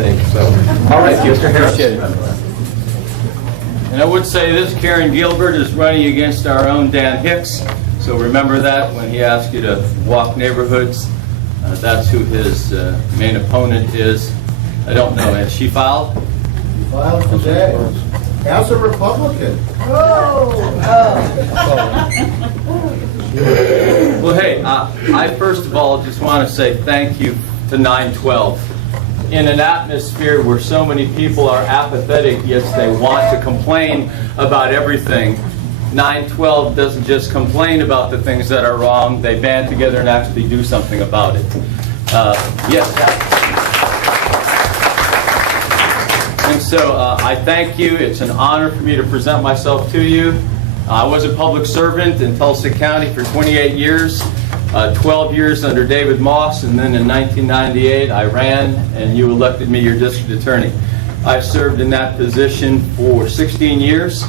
thing. So, all right, Mr. Harris. And I would say this, Karen Gilbert is running against our own Dan Hicks. So remember that when he asks you to walk neighborhoods. That's who his main opponent is. I don't know. Has she filed? She filed today. As a Republican. Well, hey, I first of all just want to say thank you to 9.12. In an atmosphere where so many people are apathetic, yet they want to complain about everything, 9.12 doesn't just complain about the things that are wrong, they band together and actually do something about it. Yes. And so I thank you. It's an honor for me to present myself to you. I was a public servant in Tulsa County for 28 years, 12 years under David Moss, and then in 1998 I ran and you elected me your district attorney. I served in that position for 16 years,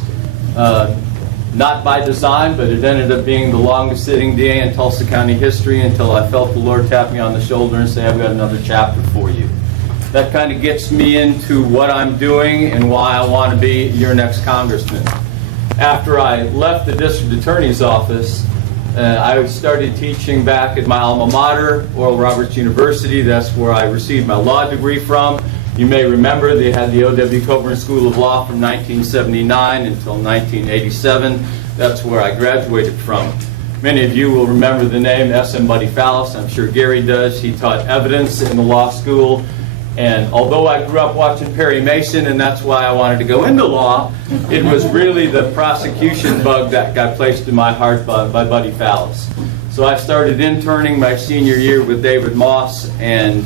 not by design, but it ended up being the longest sitting DA in Tulsa County history until I felt the Lord tap me on the shoulder and say, I've got another chapter for you. That kind of gets me into what I'm doing and why I want to be your next congressman. After I left the district attorney's office, I started teaching back at my alma mater, Oral Roberts University. That's where I received my law degree from. You may remember they had the O.W. Coburn School of Law from 1979 until 1987. That's where I graduated from. Many of you will remember the name S.M. Buddy Fallis. I'm sure Gary does. He taught evidence in the law school. And although I grew up watching Perry Mason, and that's why I wanted to go into law, it was really the prosecution bug that got placed in my heart by Buddy Fallis. So I started interning my senior year with David Moss, and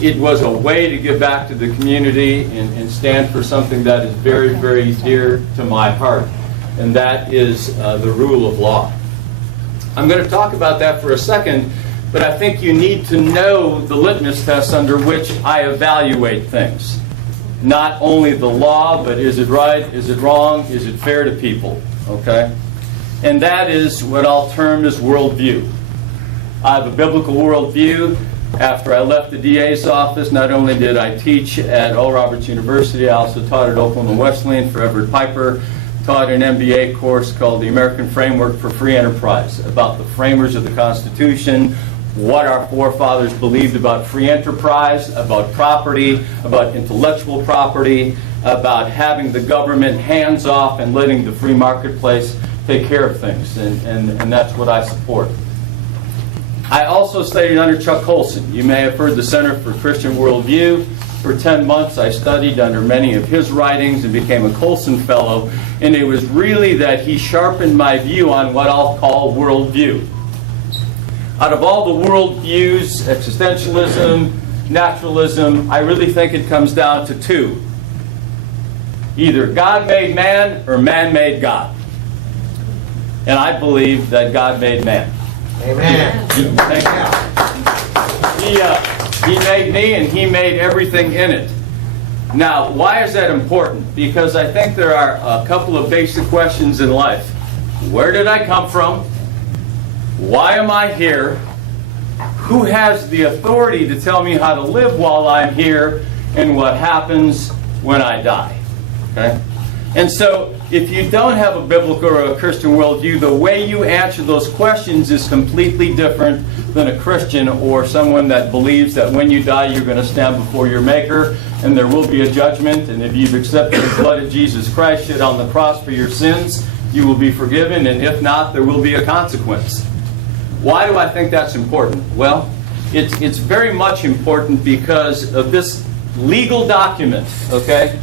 it was a way to give back to the community and stand for something that is very, very dear to my heart, and that is the rule of law. I'm going to talk about that for a second, but I think you need to know the litmus test under which I evaluate things. Not only the law, but is it right, is it wrong, is it fair to people, okay? And that is what I'll term as worldview. I have a biblical worldview. After I left the DA's office, not only did I teach at Oral Roberts University, I also taught at Oklahoma Wesleyan for Everett Piper, taught an MBA course called The American Framework for Free Enterprise, about the framers of the Constitution, what our forefathers believed about free enterprise, about property, about intellectual property, about having the government hands off and letting the free marketplace take care of things, and that's what I support. I also studied under Chuck Colson. You may have heard the Center for Christian Worldview. For 10 months I studied under many of his writings and became a Colson Fellow, and it was really that he sharpened my view on what I'll call worldview. Out of all the worldviews, existentialism, naturalism, I really think it comes down to two. Either God made man or man made God. And I believe that God made man. Amen. He made me and he made everything in it. Now, why is that important? Because I think there are a couple of basic questions in life. Where did I come from? Why am I here? Who has the authority to tell me how to live while I'm here? And what happens when I die? Okay? And so, if you don't have a biblical or a Christian worldview, the way you answer those questions is completely different than a Christian or someone that believes that when you die you're going to stand before your Maker and there will be a judgment, and if you've accepted the blood of Jesus Christ shed on the cross for your sins, you will be forgiven, and if not, there will be a consequence. Why do I think that's important? Well, it's very much important because of this legal document, okay?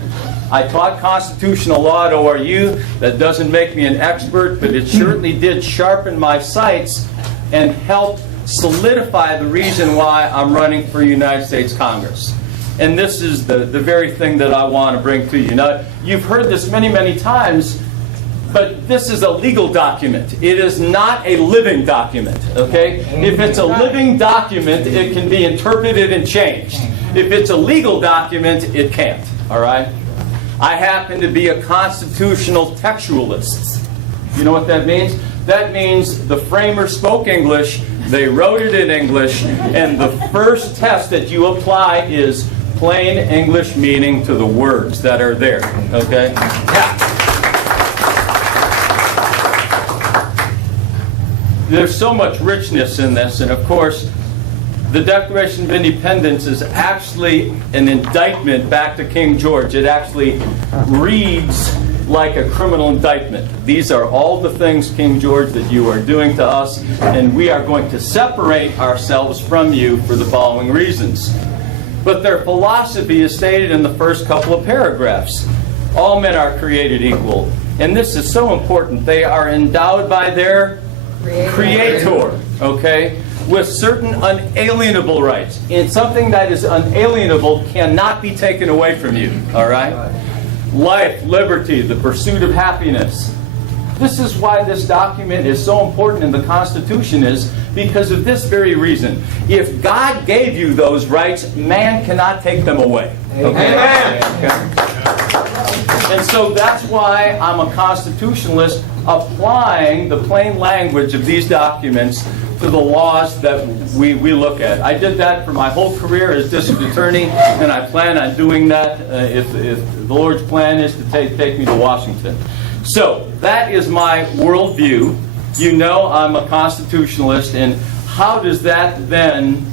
I taught constitutional law at ORU. That doesn't make me an expert, but it certainly did sharpen my sights and help solidify the reason why I'm running for United States Congress. And this is the very thing that I want to bring to you. Now, you've heard this many, many times, but this is a legal document. It is not a living document, okay? If it's a living document, it can be interpreted and changed. If it's a legal document, it can't, all right? I happen to be a constitutional textualist. You know what that means? That means the framer spoke English, They wrote it in English, and the first test that you apply is plain English meaning to the words that are there. Okay? Yeah. There's so much richness in this, and of course, the Declaration of Independence is actually an indictment back to King George. It actually reads like a criminal indictment. These are all the things, King George, that you are doing to us, and we are going to separate ourselves from you for the following reasons. But their philosophy is stated in the first couple of paragraphs. All men are created equal. And this is so important. They are endowed by their Creator, okay, with certain unalienable rights. And something that is unalienable cannot be taken away from you, all right? Life, liberty, the pursuit of happiness. This is why this document is so important in the Constitution, is because of this very reason. If God gave you those rights, man cannot take them away. Okay? Okay. And so that's why I'm a constitutionalist, applying the plain language of these documents to the laws that we look at. I did that for my whole career as district attorney, and I plan on doing that if the Lord's plan is to take me to Washington. So that is my worldview. You know I'm a constitutionalist, and how does that then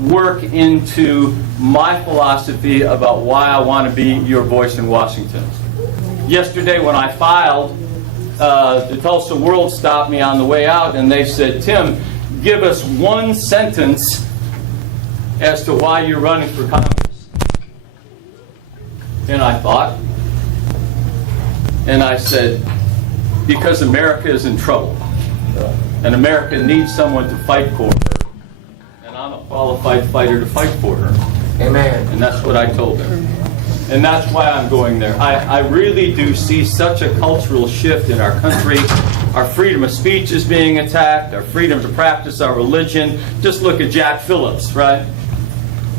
work into my philosophy about why I want to be your voice in Washington? Yesterday when I filed, the Tulsa World stopped me on the way out, and they said, "Tim, give us one sentence as to why you're running for Congress." And I thought, and I said, because America is in trouble, and America needs someone to fight for her, and I'm a qualified fighter to fight for her. Amen. And that's what I told them. And that's why I'm going there. I really do see such a cultural shift in our country. Our freedom of speech is being attacked, our freedom to practice our religion. Just look at Jack Phillips, right?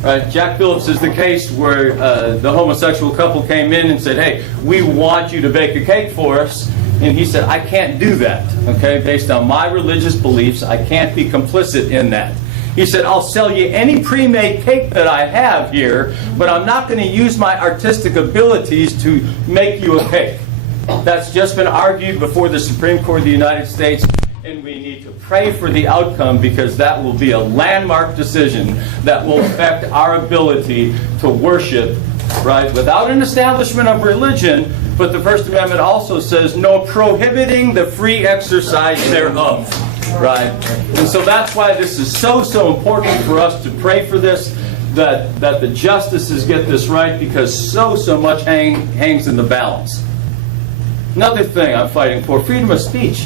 Right? Jack Phillips is the case where the homosexual couple came in and said, "Hey, we want you to bake a cake for us." And he said, "I can't do that, okay? Based on my religious beliefs, I can't be complicit in that." He said, "I'll sell you any pre-made cake that I have here, but I'm not going to use my artistic abilities to make you a cake." That's just been argued before the Supreme Court of the United States, and we need to pray for the outcome, because that will be a landmark decision that will affect our ability to worship, right, without an establishment of religion. But the First Amendment also says no prohibiting the free exercise thereof. Right? And so that's why this is so important for us to pray for this, that the justices get this right, because so much hangs in the balance. Another thing I'm fighting for, freedom of speech.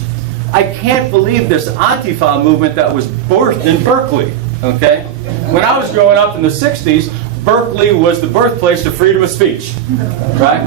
I can't believe this Antifa movement that was birthed in Berkeley. Okay? When I was growing up in the 60s, Berkeley was the birthplace of freedom of speech. Right?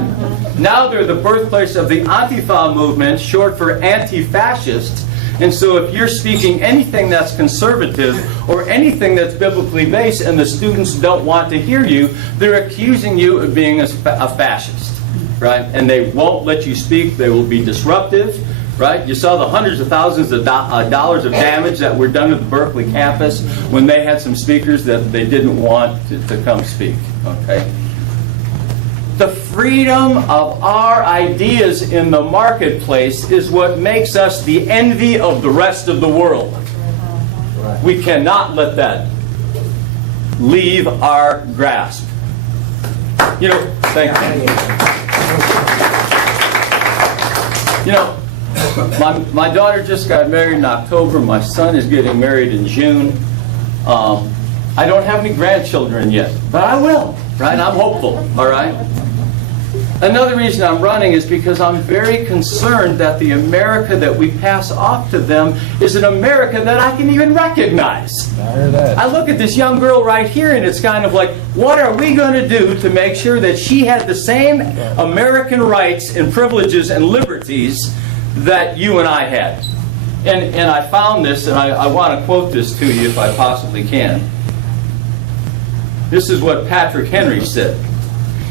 Now they're the birthplace of the Antifa movement, short for anti-fascist. And so if you're speaking anything that's conservative or anything that's biblically based and the students don't want to hear you, they're accusing you of being a fascist, right? And they won't let you speak. They will be disruptive, right? You saw the hundreds of thousands of dollars of damage that were done to the Berkeley campus when they had some speakers that they didn't want to come speak, okay? The freedom of our ideas in the marketplace is what makes us the envy of the rest of the world. We cannot let that leave our grasp. You know, thank you. You know, my daughter just got married in October. My son is getting married in June. I don't have any grandchildren yet, but I will, right? I'm hopeful, all right? Another reason I'm running is because I'm very concerned that the America that we pass off to them is an America that I can even recognize. I look at this young girl right here, and it's kind of like, what are we going to do to make sure that she had the same American rights and privileges and liberties that you and I had? And I found this, and I want to quote this to you if I possibly can. This is what Patrick Henry said.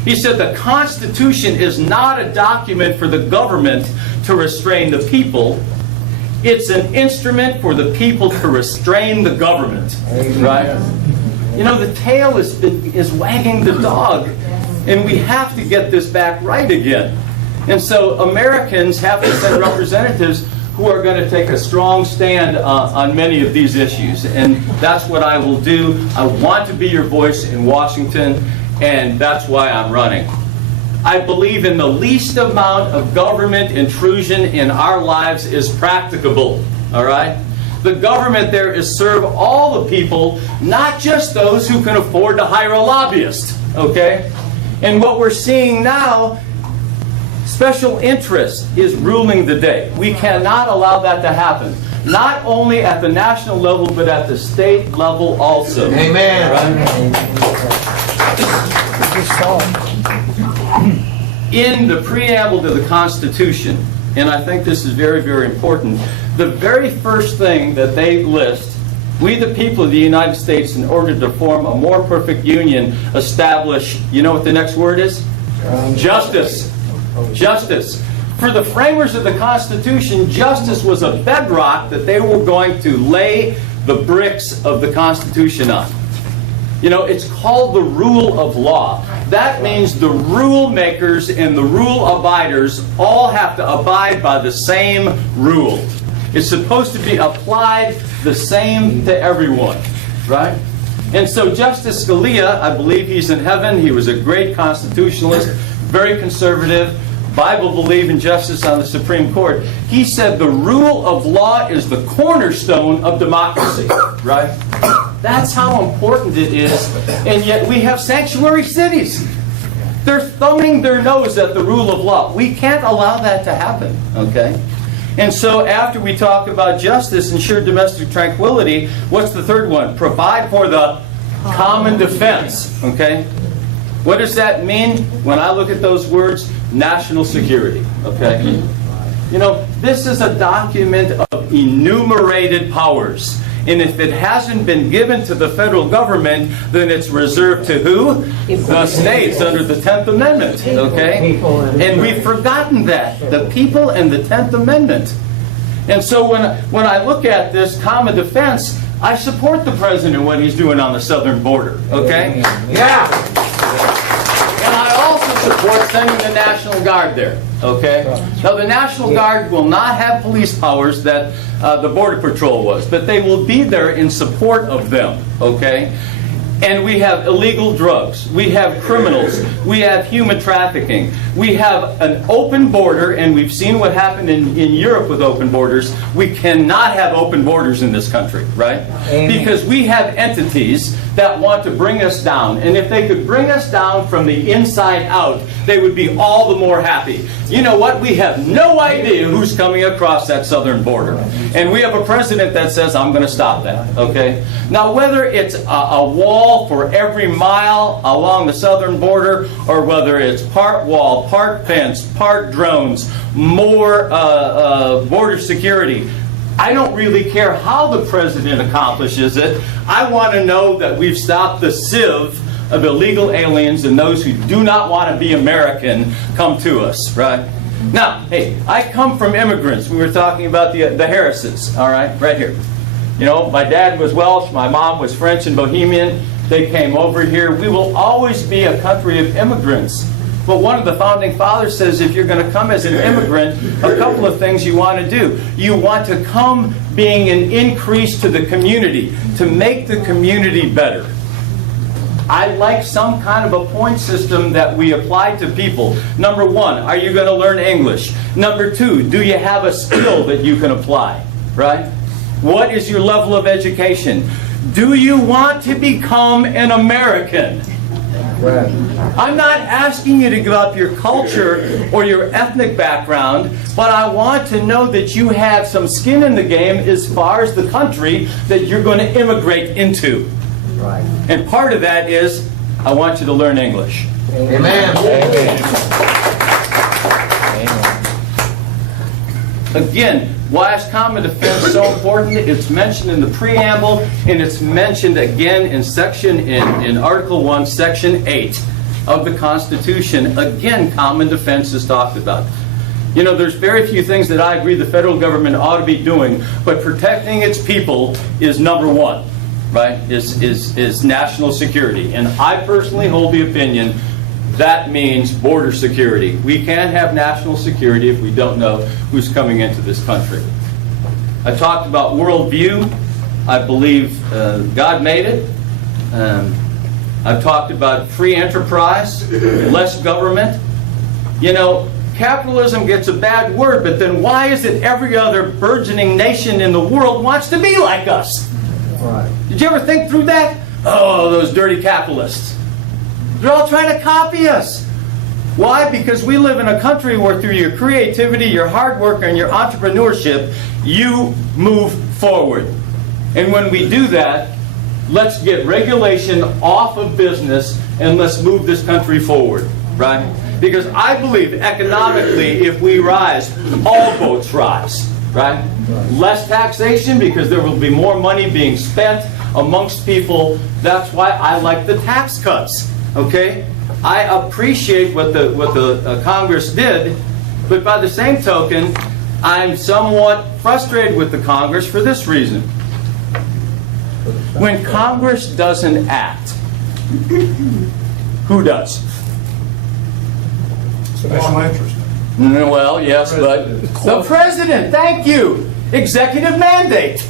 He said, "The Constitution is not a document for the government to restrain the people. It's an instrument for the people to restrain the government, right? You know, the tail is wagging the dog, and we have to get this back right again. And so Americans have to send representatives who are going to take a strong stand on many of these issues. And that's what I will do. I want to be your voice in Washington, and that's why I'm running. I believe in the least amount of government intrusion in our lives is practicable, all right? The government there is serve all the people, not just those who can afford to hire a lobbyist, okay? And what we're seeing now, special interest is ruling the day. We cannot allow that to happen. Not only at the national level, but at the state level also. Amen. In the preamble to the Constitution, and I think this is very, very important, the very first thing that they list, we the people of the United States, in order to form a more perfect union, establish, you know what the next word is? Justice. Justice. For the framers of the Constitution, justice was a bedrock that they were going to lay the bricks of the Constitution on. You know, it's called the rule of law. That means the rule makers and the rule abiders all have to abide by the same rule. It's supposed to be applied the same to everyone, right? And so Justice Scalia, I believe he's in heaven. He was a great constitutionalist, very conservative, Bible-believing justice on the Supreme Court. He said the rule of law is the cornerstone of democracy, right? That's how important it is. And yet we have sanctuary cities. They're thumbing their nose at the rule of law. We can't allow that to happen, okay? And so after we talk about justice, ensure domestic tranquility, what's the third one? Provide for the common defense, okay? What does that mean? When I look at those words, national security, okay? You know, this is a document of enumerated powers. And if it hasn't been given to the federal government, then it's reserved to who? The states under the 10th Amendment, okay? And we've forgotten that, the people and the 10th Amendment. And so when I look at this common defense, I support the president what he's doing on the southern border, okay? Yeah! And I also support sending the National Guard there, okay? Now the National Guard will not have police powers that the Border Patrol was, but they will be there in support of them, okay? And we have illegal drugs, we have criminals, we have human trafficking, we have an open border, and we've seen what happened in Europe with open borders. We cannot have open borders in this country, right? Amen. Because we have entities that want to bring us down, and if they could bring us down from the inside out, they would be all the more happy. You know what? We have no idea who's coming across that southern border. And we have a president that says, I'm going to stop that, okay? Now, whether it's a wall for every mile along the southern border, or whether it's part wall, part fence, part drones, more border security, I don't really care how the president accomplishes it. I want to know that we've stopped the sieve of illegal aliens and those who do not want to be American come to us, right? Now, hey, I come from immigrants. We were talking about the Harrises, all right, right here. You know, my dad was Welsh, my mom was French and Bohemian. They came over here. We will always be a country of immigrants. But one of the founding fathers says if you're going to come as an immigrant, a couple of things you want to do. You want to come being an increase to the community, to make the community better. I like some kind of a point system that we apply to people. Number one, are you going to learn English? Number two, do you have a skill that you can apply? Right? What is your level of education? Do you want to become an American? I'm not asking you to give up your culture or your ethnic background, but I want to know that you have some skin in the game as far as the country that you're going to immigrate into. Right. And part of that is, I want you to learn English. Amen. Again, why is common defense so important? It's mentioned in the preamble, and it's mentioned again in Article 1, Section 8 of the Constitution. Again, common defense is talked about. You know, there's very few things that I agree the federal government ought to be doing, but protecting its people is number one, right? Is national security. And I personally hold the opinion that means border security. We can't have national security if we don't know who's coming into this country. I talked about worldview. I believe God made it. I've talked about free enterprise, less government. You know, capitalism gets a bad word, but then why is it every other burgeoning nation in the world wants to be like us? Right. Did you ever think through that? Oh, those dirty capitalists. They're all trying to copy us. Why? Because we live in a country where through your creativity, your hard work, and your entrepreneurship, you move forward. And when we do that, let's get regulation off of business and let's move this country forward, right? Because I believe economically, if we rise, all boats rise, right? Less taxation because there will be more money being spent amongst people. That's why I like the tax cuts, okay? I appreciate what the Congress did, but by the same token, I'm somewhat frustrated with the Congress for this reason. When Congress doesn't act, who does? Special interest. Well, yes, but the president, thank you. Executive mandate.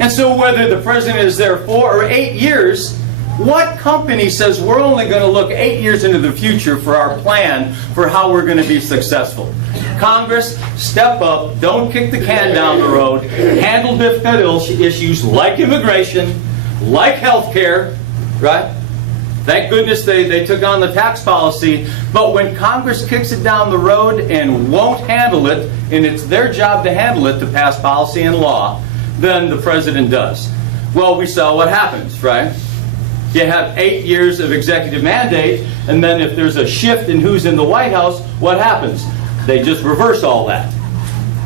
And so whether the president is there 4 or 8 years, what company says we're only going to look 8 years into the future for our plan for how we're going to be successful? Congress, step up, don't kick the can down the road, handle difficult issues like immigration, like health care, right? Thank goodness they took on the tax policy, but when Congress kicks it down the road and won't handle it, and it's their job to handle it, to pass policy and law, then the president does. Well, we saw what happens, right? You have 8 years of executive mandate, and then if there's a shift in who's in the White House, what happens? They just reverse all that,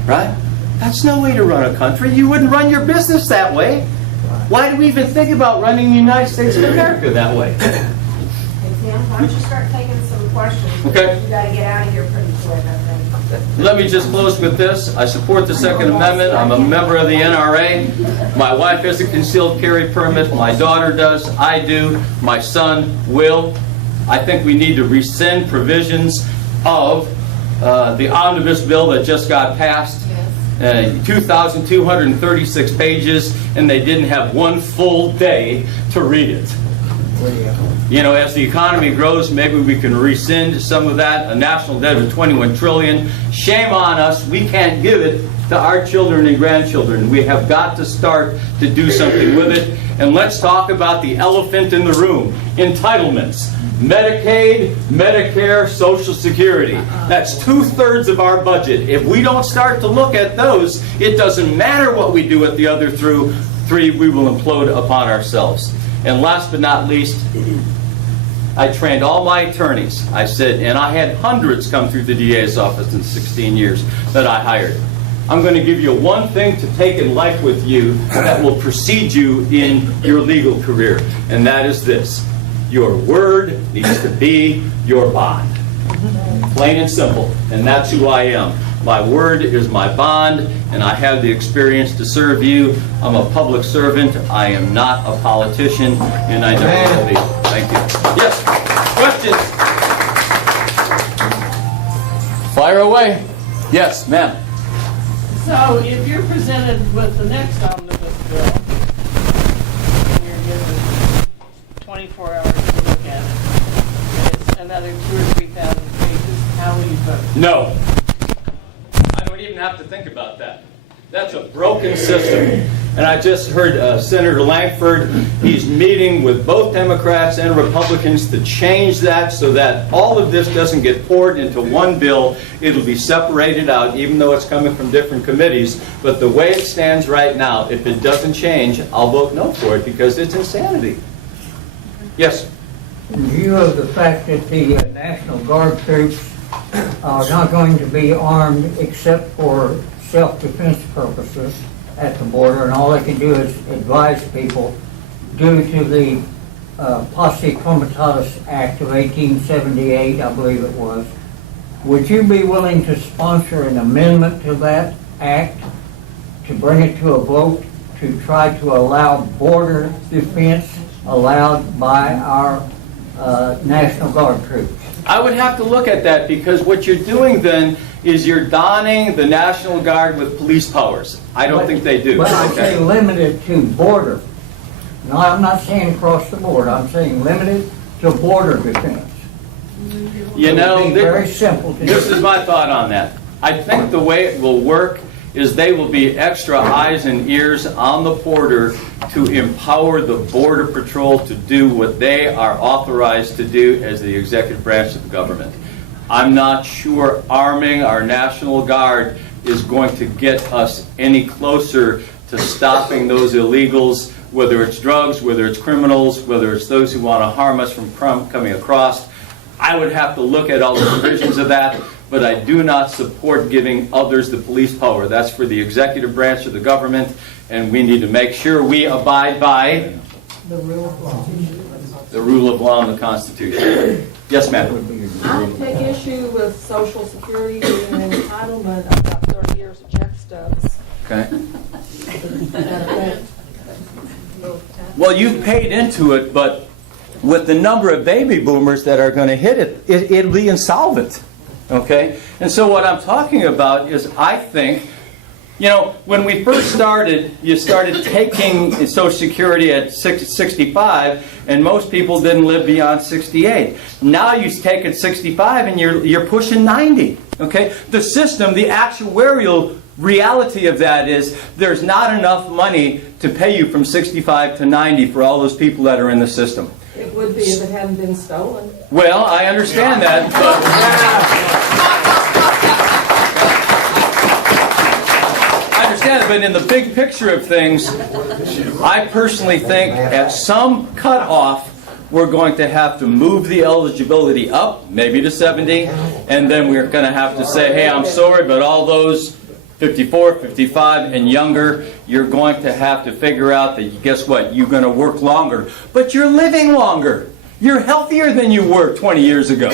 right? That's no way to run a country. You wouldn't run your business that way. Why do we even think about running the United States of America that way? Hey, Tim, why don't you start taking some questions? Okay. You got to get out of here pretty quick, I think. Let me just close with this. I support the Second Amendment. I'm a member of the NRA. My wife has a concealed carry permit. My daughter does. I do. My son will. I think we need to rescind provisions of the omnibus bill that just got passed. 2,236 pages, and they didn't have one full day to read it. You know, as the economy grows, maybe we can rescind some of that. A national debt of $21 trillion. Shame on us. We can't give it to our children and grandchildren. We have got to start to do something with it. And let's talk about the elephant in the room. Entitlements. Medicaid, Medicare, Social Security. That's 2/3 of our budget. If we don't start to look at those, it doesn't matter what we do at the other three, we will implode upon ourselves. And last but not least, I trained all my attorneys. I said, and I had hundreds come through the DA's office in 16 years that I hired. I'm going to give you one thing to take in life with you that will precede you in your legal career, and that is this. Your word needs to be your bond. Plain and simple. And that's who I am. My word is my bond, and I have the experience to serve you. I'm a public servant. I am not a politician, and I never will be. Thank you. Yes. Questions? Fire away. Yes, ma'am. So if you're presented with the next omnibus bill, and you're given 24 hours to look at it, and it's another 2,000 or 3,000 pages, how will you vote? No. I don't even have to think about that. That's a broken system. And I just heard Senator Langford, he's meeting with both Democrats and Republicans to change that so that all of this doesn't get poured into one bill. It'll be separated out, even though it's coming from different committees. But the way it stands right now, if it doesn't change, I'll vote no for it because it's insanity. Yes? In view of the fact that the National Guard troops are not going to be armed except for self-defense purposes at the border, and all they can do is advise people due to the Posse Comitatus Act of 1878, I believe it was, would you be willing to sponsor an amendment to that act to bring it to a vote to try to allow border defense allowed by our National Guard troops? I would have to look at that, because what you're doing then is you're donning the National Guard with police powers. I don't think they do. But I'm okay? saying limited to border. No, I'm not saying across the board. I'm saying limited to border defense. You It know, would be very simple to this do. is my thought on that. I think the way it will work is they will be extra eyes and ears on the border to empower the Border Patrol to do what they are authorized to do as the executive branch of the government. I'm not sure arming our National Guard is going to get us any closer to stopping those illegals, whether it's drugs, whether it's criminals, whether it's those who want to harm us from coming across. I would have to look at all the provisions of that, but I do not support giving others the police power. That's for the executive branch of the government, and we need to make sure we abide by The rule of law. the rule of law and the Constitution. Yes, ma'am. I take issue with Social Security being an entitlement of about 30 years of check stubs. Okay. Well, you've paid into it, but with the number of baby boomers that are going to hit it, it'll be insolvent. Okay? And so what I'm talking about is, I think, you know, when we first started, you started taking Social Security at 65, and most people didn't live beyond 68. Now you take it 65 and you're pushing 90. Okay? The system, the actuarial reality of that is there's not enough money to pay you from 65 to 90 for all those people that are in the system. It would be if it hadn't been stolen. Well, I understand that, but I understand it, but in the big picture of things, I personally think at some cutoff, we're going to have to move the eligibility up, maybe to 70, and then we're going to have to say, hey, I'm sorry, but all those 54, 55, and younger, you're going to have to figure out that, guess what, you're going to work longer, but you're living longer. You're healthier than you were 20 years ago.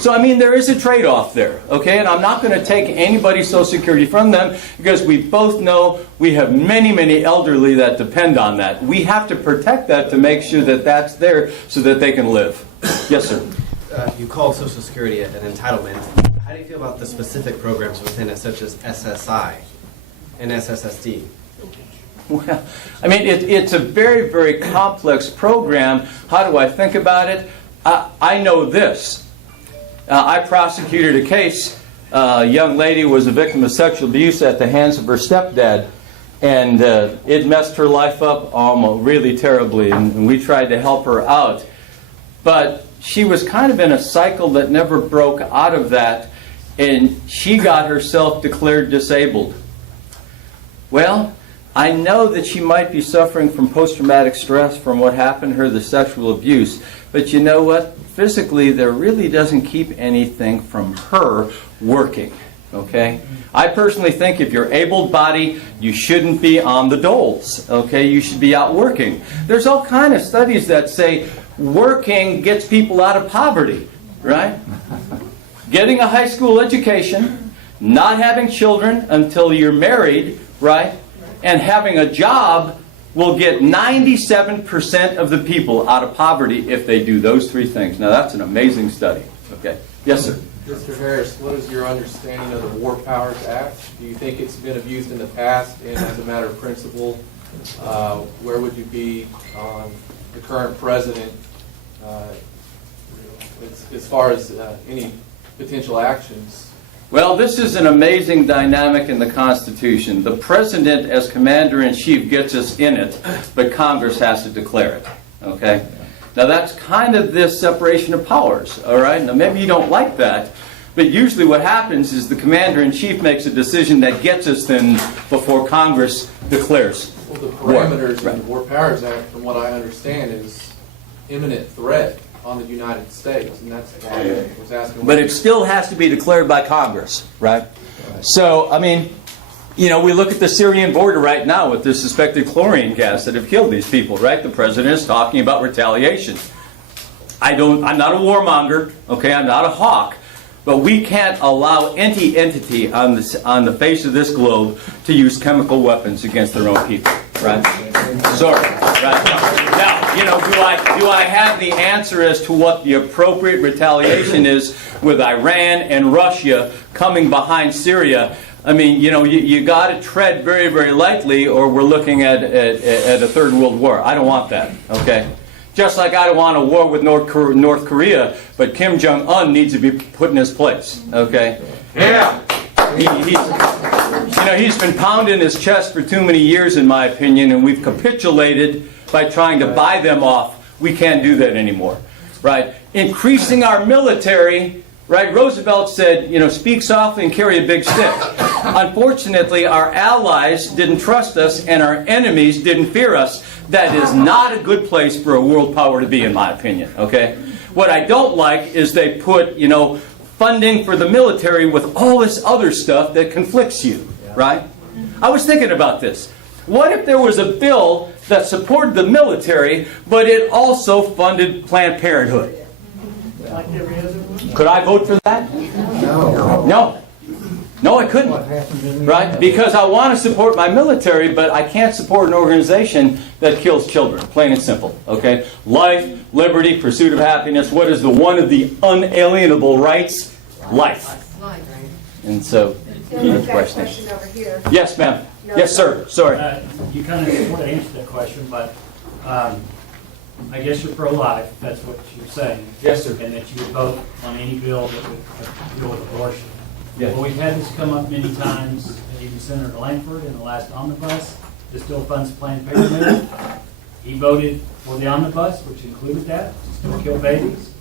So, I mean, there is a trade-off there, okay? And I'm not going to take anybody's Social Security from them, because we both know we have many, many elderly that depend on that. We have to protect that to make sure that that's there so that they can live. Yes, sir. You called Social Security an entitlement. How do you feel about the specific programs within it, such as SSI and SSSD? Well, I mean, it's a very, very complex program. How do I think about it? I know this. I prosecuted a case. A young lady was a victim of sexual abuse at the hands of her stepdad, and it messed her life up really terribly, and we tried to help her out. But she was kind of in a cycle that never broke out of that, and she got herself declared disabled. Well, I know that she might be suffering from post-traumatic stress from what happened to her, the sexual abuse. But you know what? Physically, there really doesn't keep anything from her working. Okay? I personally think if you're able-bodied, you shouldn't be on the doles. Okay? You should be out working. There's all kind of studies that say working gets people out of poverty. Right? Getting a high school education, not having children until you're married, right? And having a job will get 97% of the people out of poverty if they do those three things. Now, that's an amazing study. Okay. Yes, sir. Mr. Harris, what is your understanding of the War Powers Act? Do you think it's been abused in the past? And as a matter of principle, where would you be on the current president as far as any potential actions? Well, this is an amazing dynamic in the Constitution. The President, as Commander-in-Chief, gets us in it, but Congress has to declare it. Okay? Now, that's kind of this separation of powers, all right? Now, maybe you don't like that, but usually what happens is the Commander-in-Chief makes a decision that gets us then before Congress declares Well, the war. parameters of the War Powers Act, from what I understand, is imminent threat on the United States, and that's why I was asking. But it still has to be declared by Congress, right? So, I mean, you know, we look at the Syrian border right now with the suspected chlorine gas that have killed these people, right? The president is talking about retaliation. I'm not a warmonger, okay? I'm not a hawk. But we can't allow any entity on the face of this globe to use chemical weapons against their own people. Right? Sorry. Right? Now, do I have the answer as to what the appropriate retaliation is with Iran and Russia coming behind Syria? I mean, you got to tread very, very lightly, or we're looking at a third world war. I don't want that. Okay. Just like I don't want a war with North Korea, but Kim Jong-un needs to be put in his place. Okay? Yeah. He's been pounding his chest for too many years, in my opinion, and we've capitulated by trying to buy them off. We can't do that anymore. Right? Increasing our military, right? Roosevelt said, speak softly and carry a big stick. Unfortunately, our allies didn't trust us, and our enemies didn't fear us. That is not a good place for a world power to be, in my opinion. Okay? What I don't like is they put, funding for the military with all this other stuff that conflicts you. Right? I was thinking about this. What if there was a bill that supported the military, but it also funded Planned Parenthood? Like every other one? Could I vote for that? No. No, I couldn't. Right? Because I want to support my military, but I can't support an organization that kills children. Plain and simple. Okay? Life, liberty, pursuit of happiness. What is one of the unalienable rights? Life. And so, We've got a question over here. yes, ma'am. Yes, sir. Sorry. You kind of sort of answered that question, but I guess you're pro-life. That's what you're saying. Yes, sir. And that you would vote on any bill that would deal with abortion. Yes. Well, we've had this come up many times. Even Senator Langford in the last omnibus, that still funds Planned Parenthood. He voted for the omnibus, which included that, to still kill babies.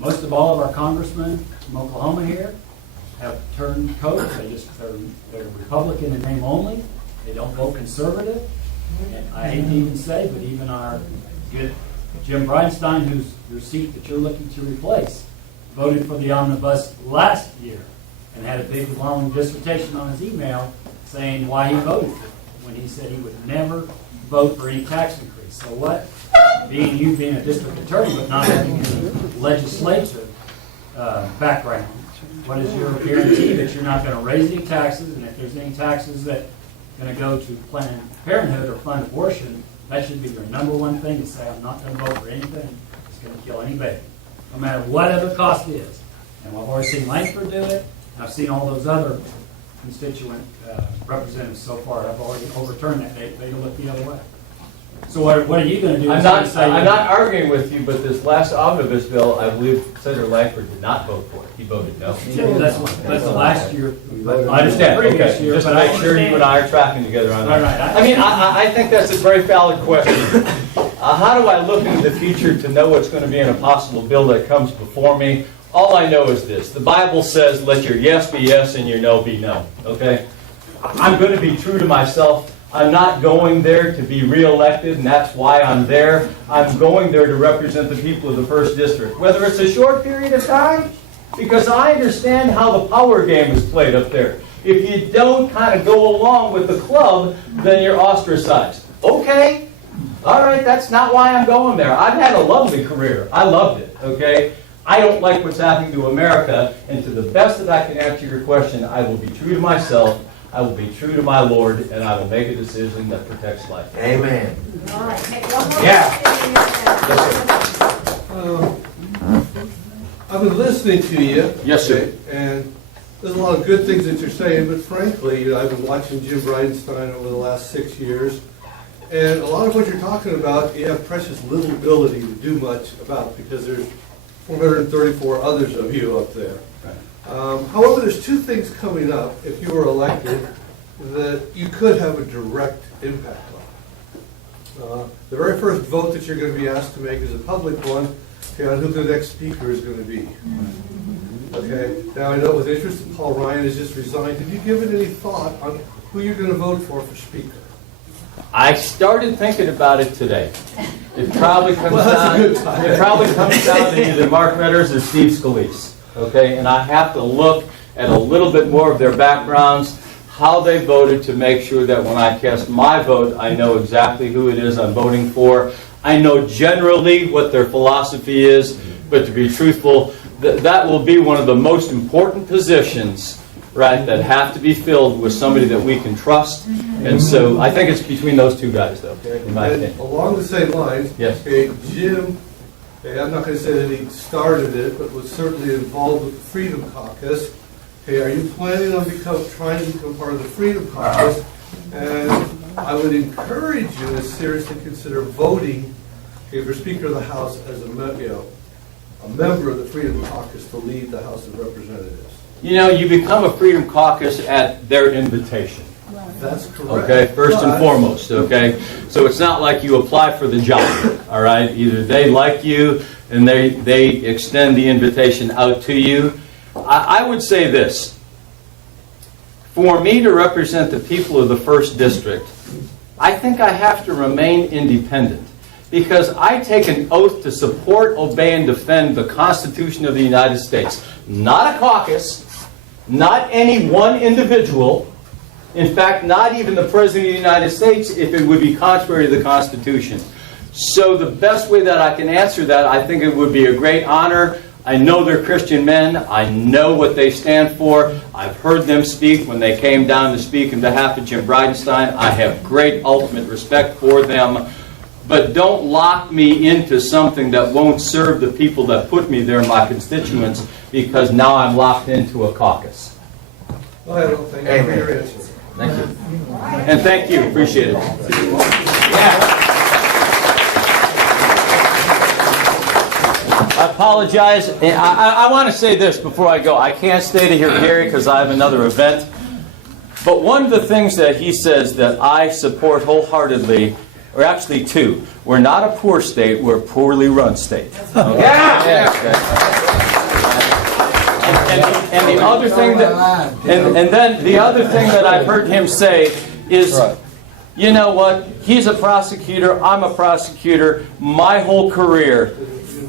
Most of all of our congressmen from Oklahoma here have turned coats. They're Republican in name only. They don't vote conservative. And I hate to even say, but even our good Jim Bridenstine, who's your seat that you're looking to replace, voted for the omnibus last year and had a big long dissertation on his email saying why he voted for it, when he said he would never vote for any tax increase. So what, being a district attorney but not having any legislative background, what is your guarantee that you're not going to raise any taxes, and if there's any taxes that are going to go to Planned Parenthood or fund abortion, that should be your number one thing to say, I'm not going to vote for anything that's going to kill any baby, no matter what other cost is. And I've already seen Langford do it. I've seen all those other constituent representatives so far. I've already overturned that. They look the other way. So what are you going to do? I'm not arguing with you, but this last omnibus bill, I believe Senator Langford did not vote for it. He voted no. That's the last year. I understand. Previous Okay. year, Just to but I make sure you and I are tracking together on that. All right. I mean, I think that's a very valid question. How do I look into the future to know what's going to be in a possible bill that comes before me? All I know is this. The Bible says, let your yes be yes and your no be no. Okay? I'm going to be true to myself. I'm not going there to be reelected, and that's why I'm there. I'm going there to represent the people of the 1st District. Whether it's a short period of time, because I understand how the power game is played up there. If you don't kind of go along with the club, then you're ostracized. Okay? All right, that's not why I'm going there. I've had a lovely career. I loved it. Okay? I don't like what's happening to America, and to the best that I can answer your question, I will be true to myself, I will be true to my Lord, and I will make a decision that protects life. Amen. All right, take one more. Yeah. I've been listening to you. Yes, sir. And there's a lot of good things that you're saying, but frankly, I've been watching Jim Bridenstine over the last 6 years, and a lot of what you're talking about, you have precious little ability to do much about, because there's 434 others of you up there. However, there's 2 things coming up, if you were elected, that you could have a direct impact on. The very first vote that you're going to be asked to make is a public one on who the next speaker is going to be. Okay. Now, I know with interest that Paul Ryan has just resigned. Did you give it any thought on who you're going to vote for speaker? I started thinking about it today. It probably comes Well, that's a down. good time. It probably comes down to either Mark Meadows or Steve Scalise. Okay, and I have to look at a little bit more of their backgrounds, how they voted, to make sure that when I cast my vote, I know exactly who it is I'm voting for. I know generally what their philosophy is, but to be truthful, that will be one of the most important positions, right, that have to be filled with somebody that we can trust. And so I think it's between those two guys, though, in my And opinion. along the same lines, Yes. okay, Jim, okay, I'm not going to say that he started it, but was certainly involved with the Freedom Caucus. Okay, are you planning on trying to become part of the Freedom Caucus? And I would encourage you to seriously consider voting, okay, for Speaker of the House as a member of the Freedom Caucus to lead the House of Representatives. You know, you become a Freedom Caucus at their invitation. That's correct. Okay, first and But- foremost, okay? So it's not like you apply for the job, all right? Either they like you and they extend the invitation out to you. I would say this. For me to represent the people of the 1st District, I think I have to remain independent because I take an oath to support, obey, and defend the Constitution of the United States. Not a caucus, not any one individual, in fact, not even the President of the United States if it would be contrary to the Constitution. So the best way that I can answer that, I think it would be a great honor. I know they're Christian men. I know what they stand for. I've heard them speak when they came down to speak on behalf of Jim Bridenstine. I have great ultimate respect for them. But don't lock me into something that won't serve the people that put me there, my constituents, because now I'm locked into a caucus. Well, I don't think for your answer. Thank you. And thank you. Appreciate it. I apologize. I want to say this before I go. I can't stay to hear Gary because I have another event. But one of the things that he says that I support wholeheartedly, or actually two, we're not a poor state, we're a poorly run state. Okay? Yeah. Okay. And the other thing that, and then the other thing that I've heard him say is, you know what? He's a prosecutor. I'm a prosecutor. My whole career,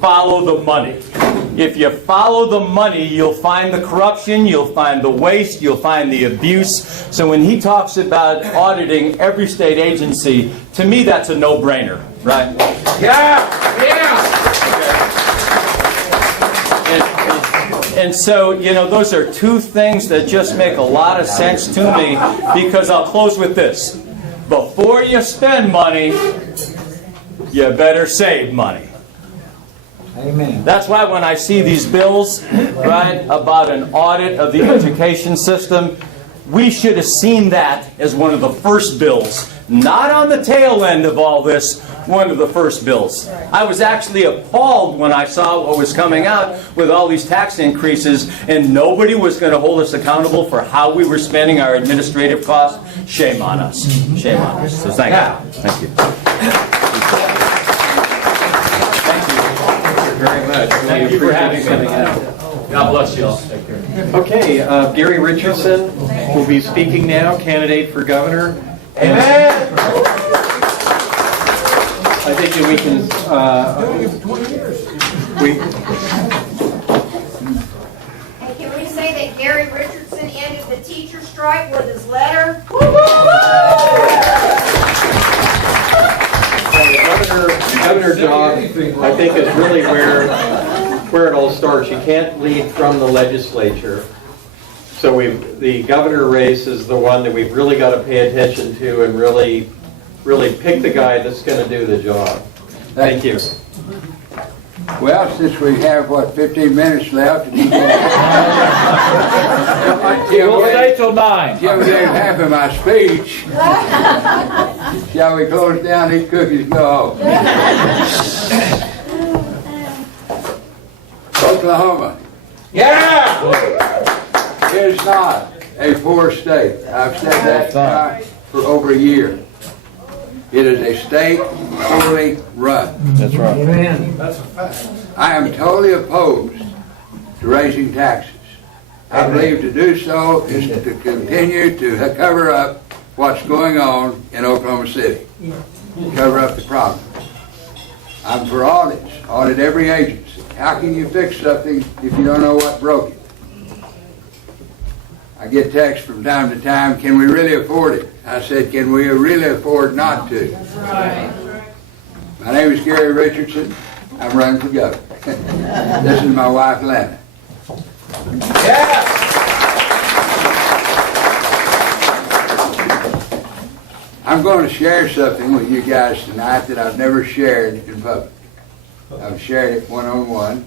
follow the money. If you follow the money, you'll find the corruption, you'll find the waste, you'll find the abuse. So when he talks about auditing every state agency, to me that's a no-brainer, right? Yeah! And so, you know, those are two things that just make a lot of sense to me, because I'll close with this. Before you spend money, you better save money. Amen. That's why when I see these bills, right, about an audit of the education system, we should have seen that as one of the first bills. Not on the tail end of all this, one of the first bills. I was actually appalled when I saw what was coming out with all these tax increases, and nobody was going to hold us accountable for how we were spending our administrative costs. Shame on us. Shame on us. So thank you. Thank you. Very much. Thank you for having me. God bless you all. Take care. Okay, Gary Richardson will be speaking now, candidate for governor. Amen. I think that we can, Hey, can we say that Gary Richardson ended the teacher strike with his letter? governor job, I think, is really where it all starts. You can't lead from the legislature. So the governor race is the one that we've really got to pay attention to and really pick the guy that's going to do the job. Thank you. Well, since we have, 15 minutes left, we'll stay till 9. Till we gave half of my speech. Shall we close down these cookies and go home? Oklahoma. Yeah! Is not a poor state. I've said that now for over a year. It is a state poorly run. That's right. Amen. That's a fact. I am totally opposed to raising taxes. I believe to do so is to continue to cover up what's going on in Oklahoma City. Cover up the problem. I'm for audits. Audit every agency. How can you fix something if you don't know what broke it? I get texts from time to time, can we really afford it? I said, can we really afford not to? My name is Gary Richardson. I'm running for governor. This is my wife, Lana. I'm going to share something with you guys tonight that I've never shared in public. I've shared it one-on-one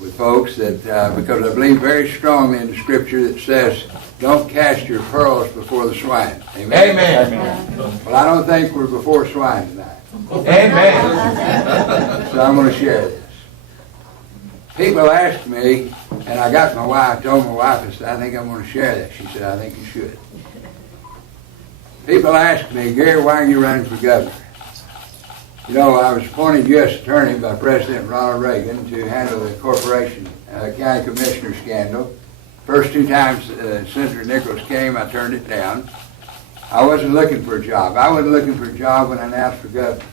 with folks that, because I believe very strongly in the scripture that says, don't cast your pearls before the swine. Amen? Amen. Well, I don't think we're before swine tonight. Amen. So I'm going to share this. People ask me, and I got my wife, told my wife, I said, I think I'm going to share that. She said, I think you should. People ask me, Gary, why are you running for governor? You know, I was appointed U.S. Attorney by President Ronald Reagan to handle the corporation county commissioner scandal. First two times Senator Nichols came, I turned it down. I wasn't looking for a job. I wasn't looking for a job when I announced for governor.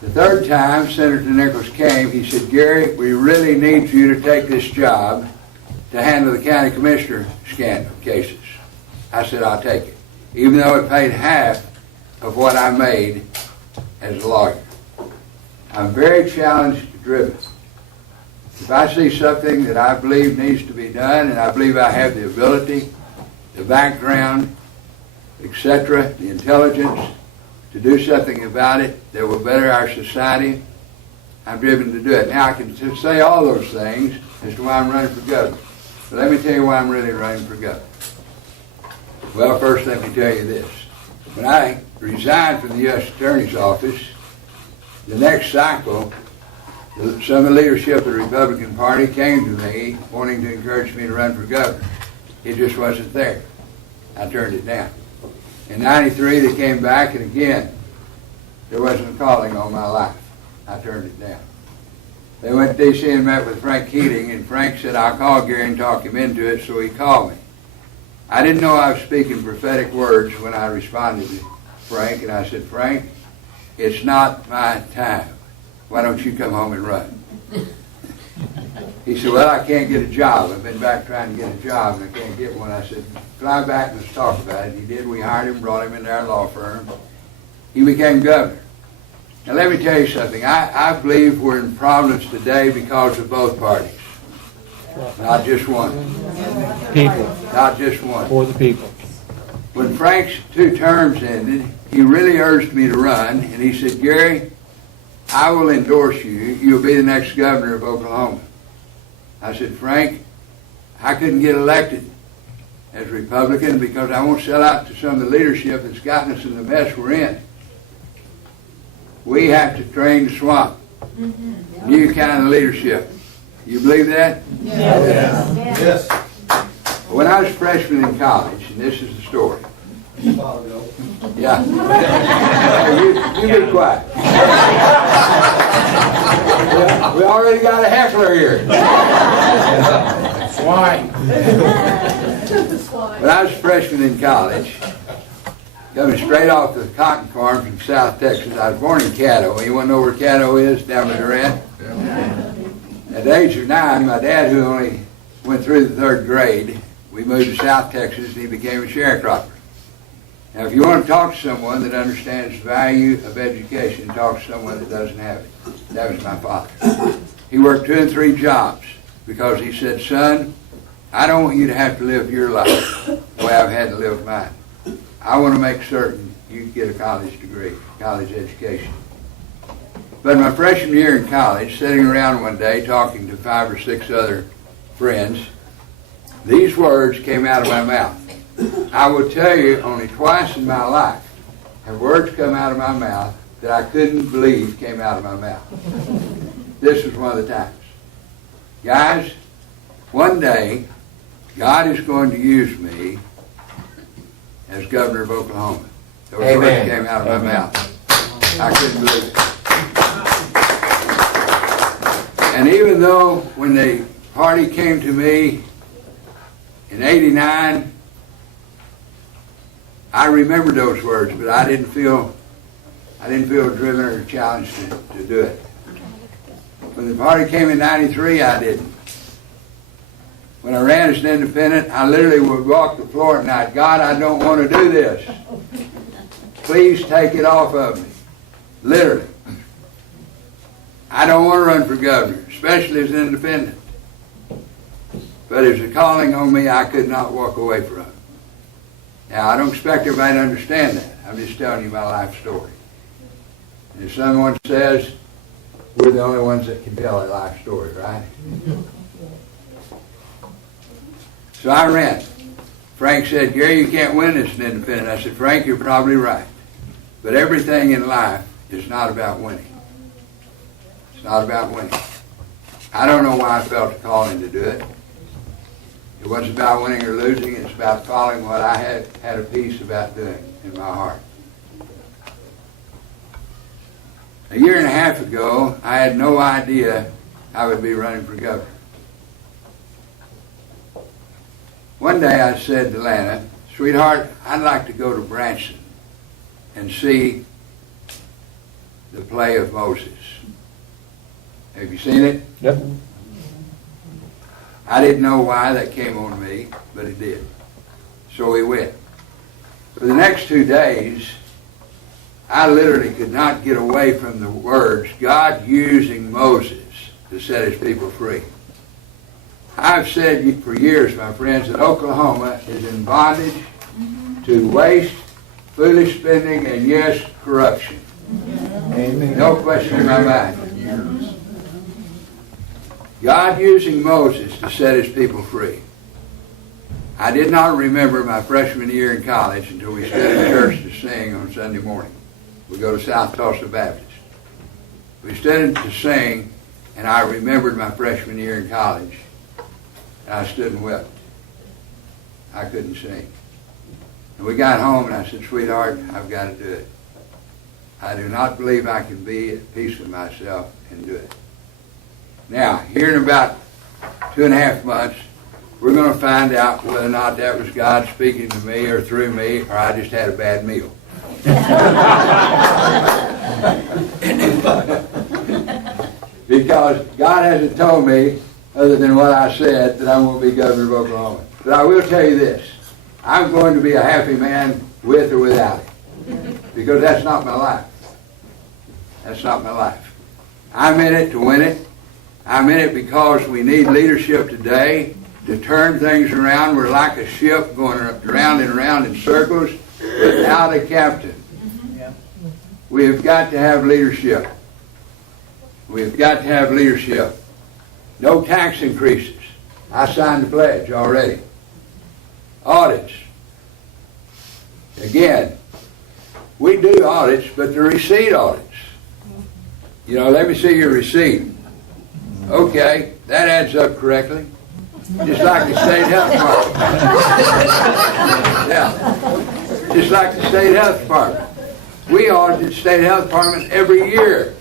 The third time Senator Nichols came, he said, Gary, we really need you to take this job to handle the county commissioner scandal cases. I said, I'll take it, even though it paid half of what I made as a lawyer. I'm very challenge driven. If I see something that I believe needs to be done, and I believe I have the ability, the background, etc., the intelligence to do something about it that will better our society, I'm driven to do it. Now, I can say all those things as to why I'm running for governor. But let me tell you why I'm really running for governor. Well, first let me tell you this. When I resigned from the U.S. Attorney's Office, the next cycle, some of the leadership of the Republican Party came to me wanting to encourage me to run for governor. It just wasn't there. I turned it down. In '93, they came back, and again, there wasn't a calling on my life. I turned it down. They went to D.C. and met with Frank Keating, and Frank said, I'll call Gary and talk him into it, so he called me. I didn't know I was speaking prophetic words when I responded to Frank, and I said, Frank, it's not my time. Why don't you come home and run? He said, well, I can't get a job. I've been back trying to get a job, and I can't get one. I said, fly back and let's talk about it. He did. We hired him, brought him into our law firm. He became governor. Now, let me tell you something. I believe we're in problems today because of both parties. Not just one. People. Not just one. For the people. When Frank's 2 terms ended, he really urged me to run, and he said, Gary, I will endorse you. You'll be the next governor of Oklahoma. I said, Frank, I couldn't get elected as Republican because I won't sell out to some of the leadership that's gotten us in the mess we're in. We have to train the swamp. New kind of leadership. You believe that? Yes. Yes. When I was a freshman in college, and this is the story. Yeah. You be quiet. We already got a heckler here. Swine. When I was a freshman in college, coming straight off the cotton farm from South Texas, I was born in Caddo. Anyone know where Caddo is, down by Durant? At the age of 9, my dad, who only went through the 3rd grade, we moved to South Texas, and he became a sharecropper. Now, if you want to talk to someone that understands the value of education, talk to someone that doesn't have it. That was my father. He worked 2 and 3 jobs because he said, son, I don't want you to have to live your life the way I've had to live mine. I want to make certain you get a college degree, college education. But my freshman year in college, sitting around one day talking to 5 or 6 other friends, these words came out of my mouth. I will tell you, only twice in my life have words come out of my mouth that I couldn't believe came out of my mouth. This was one of the times. Guys, one day, God is going to use me as governor of Oklahoma. Those words came out of my mouth. I couldn't believe it. And even though when the party came to me in '89, I remembered those words, but I didn't feel driven or challenged to do it. When the party came in '93, I didn't. When I ran as an independent, I literally would walk the floor at night. God, I don't want to do this. Please take it off of me. Literally. I don't want to run for governor, especially as an independent. But there's a calling on me I could not walk away from. Now, I don't expect everybody to understand that. I'm just telling you my life story. And if someone says, we're the only ones that can tell a life story, right? So I ran. Frank said, Gary, you can't win as an independent. I said, Frank, you're probably right. But everything in life is not about winning. It's not about winning. I don't know why I felt the calling to do it. It wasn't about winning or losing. It's about following what I had a peace about doing in my heart. A year and a half ago, I had no idea I would be running for governor. One day I said to Lana, sweetheart, I'd like to go to Branson and see the play of Moses. Have you seen it? Yep. I didn't know why that came on me, but it did. So we went. For the next 2 days, I literally could not get away from the words, God using Moses to set his people free. I've said for years, my friends, that Oklahoma is in bondage to waste, foolish spending, and yes, corruption. Amen. No question in my mind. God using Moses to set his people free. I did not remember my freshman year in college until we stood in church to sing on Sunday morning. We go to South Tulsa Baptist. We stood to sing, and I remembered my freshman year in college. And I stood and wept. I couldn't sing. And we got home, and I said, sweetheart, I've got to do it. I do not believe I can be at peace with myself and do it. Now, here in about 2.5 months, we're going to find out whether or not that was God speaking to me or through me, or I just had a bad meal. Because God hasn't told me, other than what I said, that I'm going to be governor of Oklahoma. But I will tell you this. I'm going to be a happy man with or without it. Because that's not my life. That's not my life. I'm in it to win it. I'm in it because we need leadership today to turn things around. We're like a ship going round and round in circles without a captain. We have got to have leadership. We've got to have leadership. No tax increases. I signed the pledge already. Audits. Again, we do audits, but the receipt audits. You know, let me see your receipt. Okay, that adds up correctly. Just like the state health department. Yeah. Just like the state health department. We audit the state health department every year.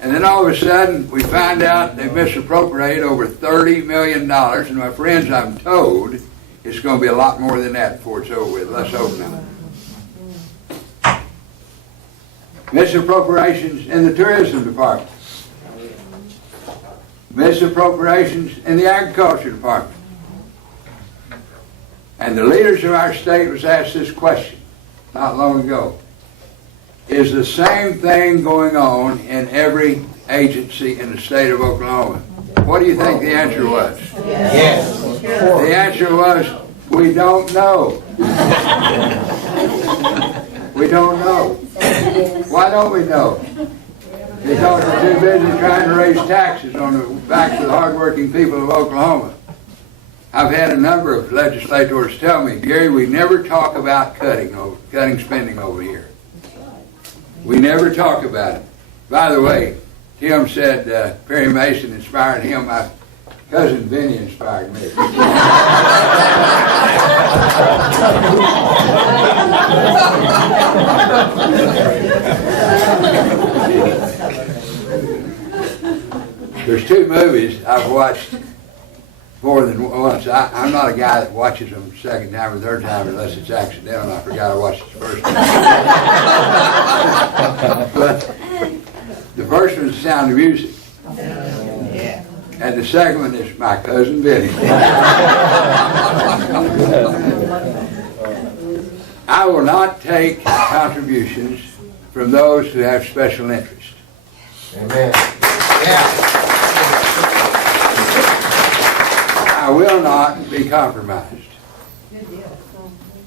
And then all of a sudden, we find out they misappropriated over $30 million. And my friends, I'm told it's going to be a lot more than that before it's over with. Let's hope not. Misappropriations in the tourism department. Misappropriations in the agriculture department. And the leaders of our state was asked this question not long ago. Is the same thing going on in every agency in the state of Oklahoma? What do you think the answer was? Yes. The answer was, we don't know. We don't know. Why don't we know? Because we're too busy trying to raise taxes on the backs of the hardworking people of Oklahoma. I've had a number of legislators tell me, Gary, we never talk about cutting spending over here. We never talk about it. By the way, Tim said Perry Mason inspired him. My cousin Vinny inspired me. There's 2 movies I've watched more than once. I'm not a guy that watches them second time or third time unless it's accidental. I forgot I watched it the first time. But the first one is The Sound of Music. And the second one is My Cousin Vinny. I will not take contributions from those who have special interest. Amen. I will not be compromised.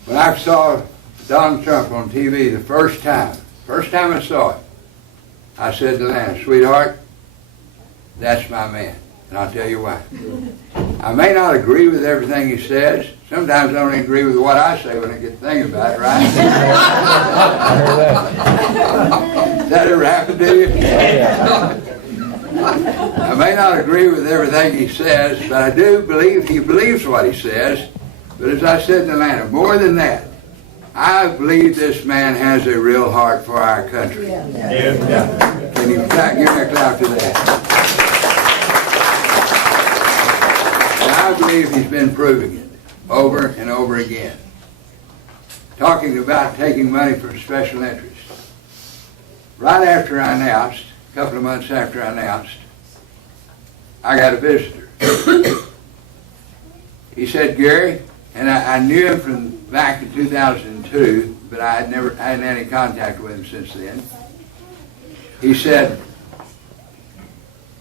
When I saw Donald Trump on TV the first time I saw it, I said to Lana, sweetheart, that's my man. And I'll tell you why. I may not agree with everything he says. Sometimes I don't agree with what I say when I get to think about it, right? Does that ever happen to you? I may not agree with everything he says, but I do believe he believes what he says. But as I said to Lana, more than that, I believe this man has a real heart for our country. Can you give me a clap to that? And I believe he's been proving it over and over again. Talking about taking money from special interests. Right after I announced, a couple of months after I announced, I got a visitor. He said, Gary, and I knew him from back in 2002, but I hadn't had any contact with him since then. He said,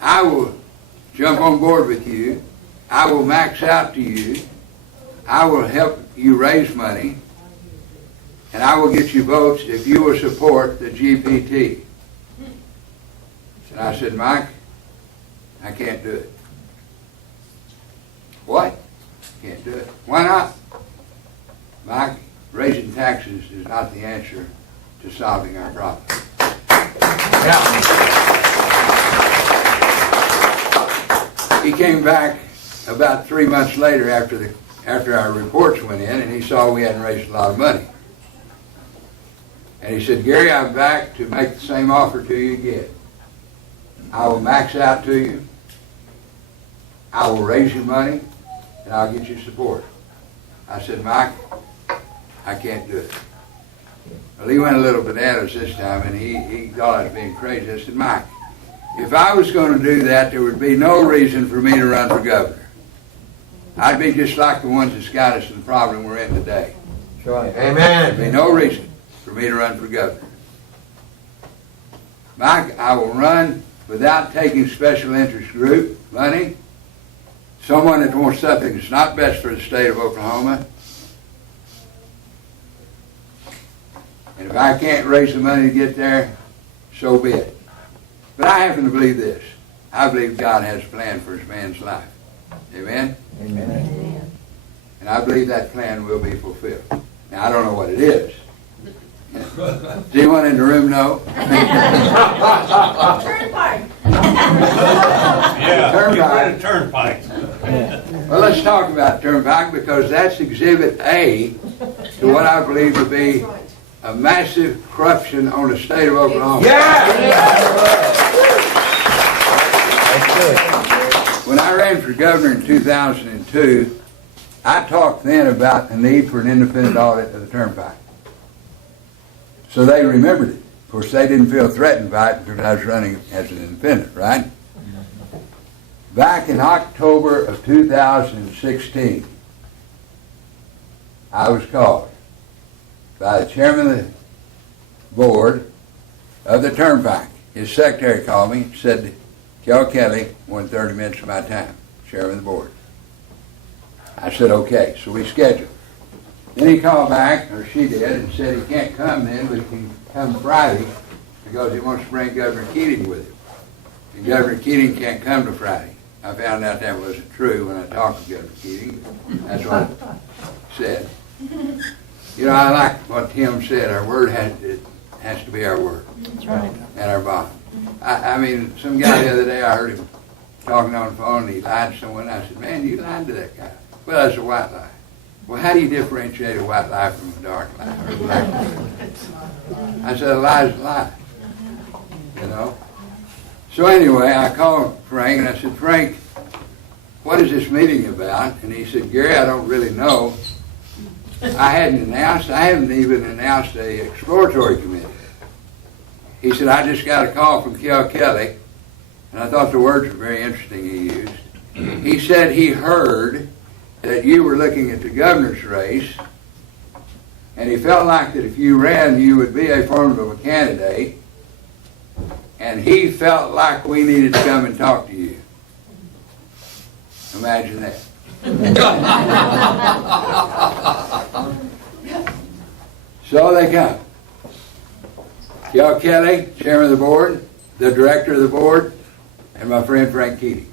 I will jump on board with you. I will max out to you. I will help you raise money. And I will get you votes if you will support the GPT. And I said, Mike, I can't do it. What? Can't do it. Why not? Mike, raising taxes is not the answer to solving our problem. He came back about 3 months later after our reports went in, and he saw we hadn't raised a lot of money. And he said, Gary, I'm back to make the same offer to you again. I will max out to you. I will raise your money, and I'll get you support. I said, Mike, I can't do it. Well, he went a little bananas this time, and he thought I was being crazy. I said, Mike, if I was going to do that, there would be no reason for me to run for governor. I'd be just like the ones that's got us in the problem we're in today. That's right. Amen. There'd be no reason for me to run for governor. Mike, I will run without taking special interest group money, someone that wants something that's not best for the state of Oklahoma. And if I can't raise the money to get there, so be it. But I happen to believe this. I believe God has a plan for his man's life. Amen? Amen. And I believe that plan will be fulfilled. Now, I don't know what it is. Does anyone in the room know? Turnpike. Turnpike. Turnpike. Well, let's talk about Turnpike because that's Exhibit A to what I believe to be a massive corruption on the state of Oklahoma. When I ran for governor in 2002, I talked then about the need for an independent audit of the Turnpike. So they remembered it. Of course, they didn't feel threatened by it because I was running as an independent, right? Back in October of 2016, I was called by the chairman of the board of the Turnpike. His secretary called me and said, Kel Kelly wanted 30 minutes of my time, chairman of the board. I said, okay, so we scheduled. Then he called back, or she did, and said he can't come then, but he can come Friday because he wants to bring Governor Keating with him. And Governor Keating can't come to Friday. I found out that wasn't true when I talked to Governor Keating. That's what he said. You know, I like what Tim said. Our word has to be our word. That's right. And our bond. I mean, some guy the other day, I heard him talking on the phone, and he lied to someone. I said, man, you lied to that guy. Well, that's a white lie. Well, how do you differentiate a white lie from a dark lie or a black lie? I said, a lie is a lie. You know? So anyway, I called Frank, and I said, Frank, what is this meeting about? And he said, Gary, I don't really know. I haven't even announced a exploratory committee. He said, I just got a call from Kel Kelly, and I thought the words were very interesting he used. He said he heard that you were looking at the governor's race, and he felt like that if you ran, you would be a formidable candidate, and he felt like we needed to come and talk to you. Imagine that. So they come. Kel Kelly, chairman of the board, the director of the board, and my friend Frank Keating.